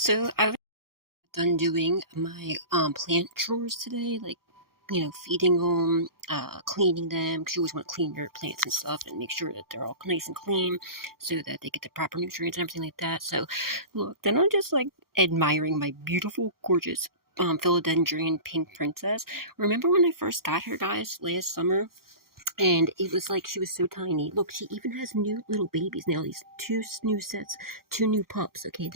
So I was done doing my plant chores today, like feeding them, cleaning them, because you always want to clean your plants and stuff and make sure that they're all nice and clean so that they get the proper nutrients and everything like that. So look, then I'm just like admiring my beautiful, gorgeous Philodendron Pink Princess. Remember when I first got her, guys, last summer? And it was like she was so tiny. Look, she even has new little babies now. These new sets, two new pups. Okay,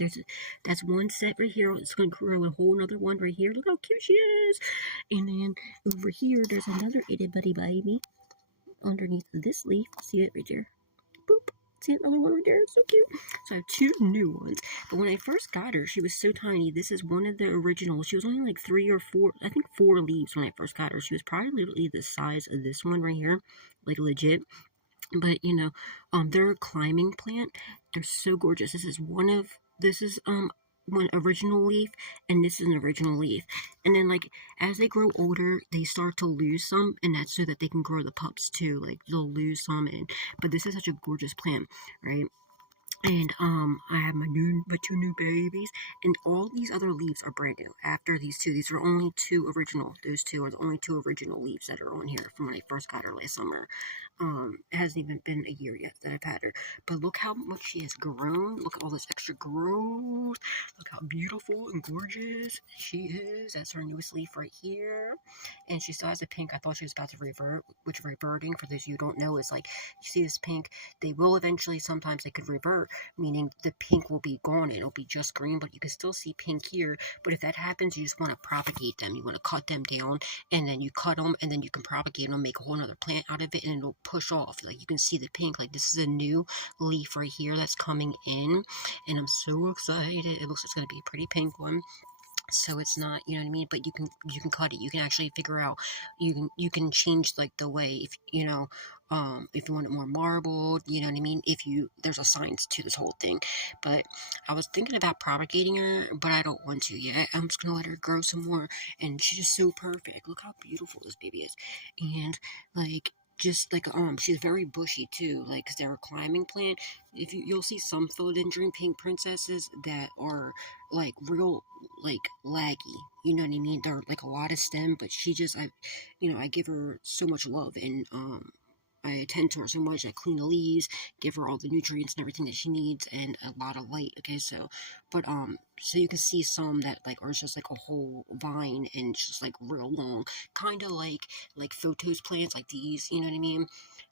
that's one set right here. It's gonna grow a whole another one right here. Look how cute she is. And then over here, there's another itty bitty baby underneath this leaf. See it right there? Boop. See another one right there? It's so cute. So I have two new ones. But when I first got her, she was so tiny. This is one of the originals. She was only like 3 or 4, I think 4 leaves when I first got her. She was probably literally the size of this one right here. Like legit. But they're a climbing plant. They're so gorgeous. This is one original leaf, and this is an original leaf. And then like as they grow older, they start to lose some, and that's so that they can grow the pups too. Like they'll lose some, and but this is such a gorgeous plant, right? And I have my two new babies, and all these other leaves are brand new. After these are only two original. Those two are the only two original leaves that are on here from when I first got her last summer. It hasn't even been a year yet that I've had her, but look how much she has grown. Look at all this extra growth. Look how beautiful and gorgeous she is. That's her newest leaf right here, and she still has a pink. I thought she was about to revert, which reverting, for those of you who don't know, is like you see this pink. They will eventually. Sometimes they could revert, meaning the pink will be gone and it'll be just green, but you can still see pink here. But if that happens, you just want to propagate them. You want to cut them down, and then you cut them, and then you can propagate them, make a whole other plant out of it, and it'll push off. Like you can see the pink. Like this is a new leaf right here that's coming in, and I'm so excited. It looks like it's going to be a pretty pink one. So it's not, you know what I mean, but you can cut it. You can actually figure out, you can change like the way, if you want it more marbled, you know what I mean, there's a science to this whole thing. But I was thinking about propagating her, but I don't want to yet. I'm just gonna let her grow some more, and she's just so perfect. Look how beautiful this baby is. And like just like she's very bushy too, like 'cause they're a climbing plant. If you'll see some philodendron pink princesses that are like real, like laggy, you know what I mean, they're like a lot of stem, but I give her so much love, and I attend to her so much. I clean the leaves, give her all the nutrients and everything that she needs, and a lot of light. Okay, so you can see some that like are just like a whole vine, and it's just like real long, kind of like photos plants like these. You know what I mean?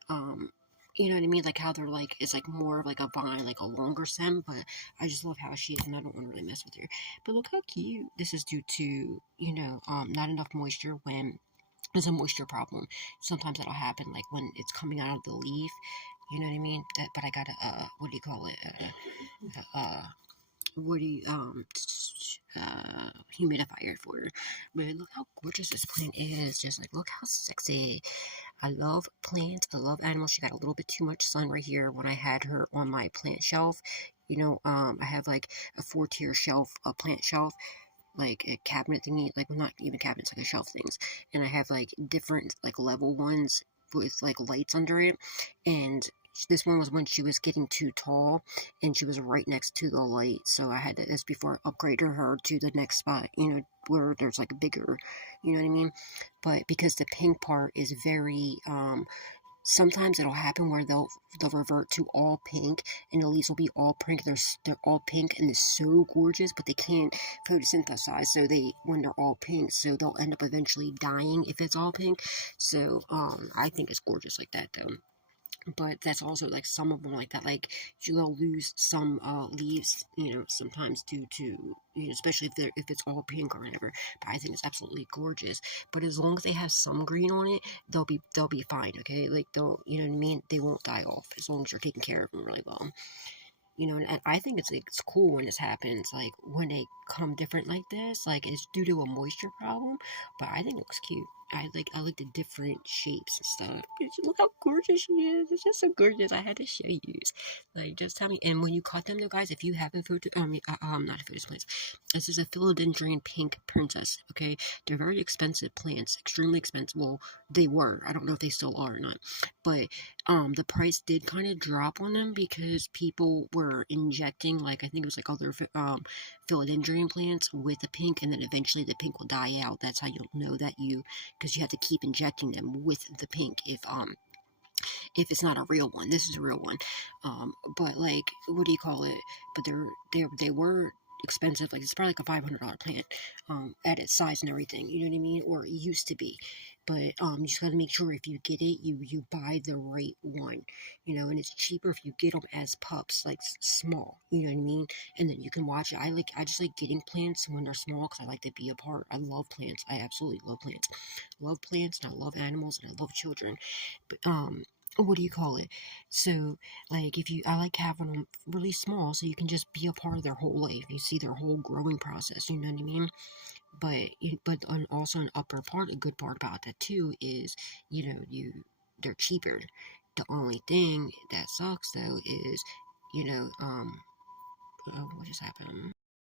Um, you know what I mean? Like how they're like, it's like more of like a vine, like a longer stem, but I just love how she is, and I don't want to really mess with her. But look how cute. This is due to, not enough moisture. When there's a moisture problem, sometimes that'll happen, like when it's coming out of the leaf, you know what I mean? But I got a, what do you call it? What do you, humidifier for her. But look how gorgeous this plant is. Just like, look how sexy. I love plants. I love animals. She got a little bit too much sun right here when I had her on my plant shelf. I have like a 4-tier shelf, a plant shelf, like a cabinet thingy, like, well, not even cabinets, like a shelf things. And I have like different like level ones with like lights under it. And this one was when she was getting too tall, and she was right next to the light. So I had to, this before I upgraded her to the next spot, where there's like a bigger, you know what I mean? But because the pink part is very, sometimes it'll happen where they'll revert to all pink, and the leaves will be all pink. They're all pink, and they're so gorgeous, but they can't photosynthesize. So when they're all pink, so they'll end up eventually dying if it's all pink. So I think it's gorgeous like that though. But that's also like some of them like that, like you will lose some leaves, sometimes due to, especially if it's all pink or whatever. But I think it's absolutely gorgeous. But as long as they have some green on it, they'll be fine. Okay, like they'll, you know what I mean, they won't die off as long as you're taking care of them really well. And I think it's cool when this happens, like when they come different like this, like it's due to a moisture problem, but I think it looks cute. I like the different shapes and stuff. Look how gorgeous she is. It's just so gorgeous. I had to show you. Like, just tell me. And when you cut them, though, guys, if you have a photo, not a photo plants. This is a Philodendron Pink Princess. Okay, they're very expensive plants, extremely expensive. Well, they were. I don't know if they still are or not, but The price did kind of drop on them because people were injecting, like, I think it was like other philodendron plants with the pink, and then eventually the pink will die out. That's how you'll know that because you have to keep injecting them with the pink if it's not a real one. This is a real one. But like, what do you call it? But they were expensive. Like, it's probably like a $500 plant, at its size and everything. You know what I mean? Or it used to be. But you just gotta make sure if you get it, you buy the right one. And it's cheaper if you get them as pups, like small. You know what I mean? And then you can watch it. I just like getting plants when they're small because I like to be a part. I love plants. I absolutely love plants. Love plants, and I love animals, and I love children. But what do you call it? So, like, I like having them really small so you can just be a part of their whole life. You see their whole growing process, you know what I mean? But also a good part about that too is, they're cheaper. The only thing that sucks though is, what just happened?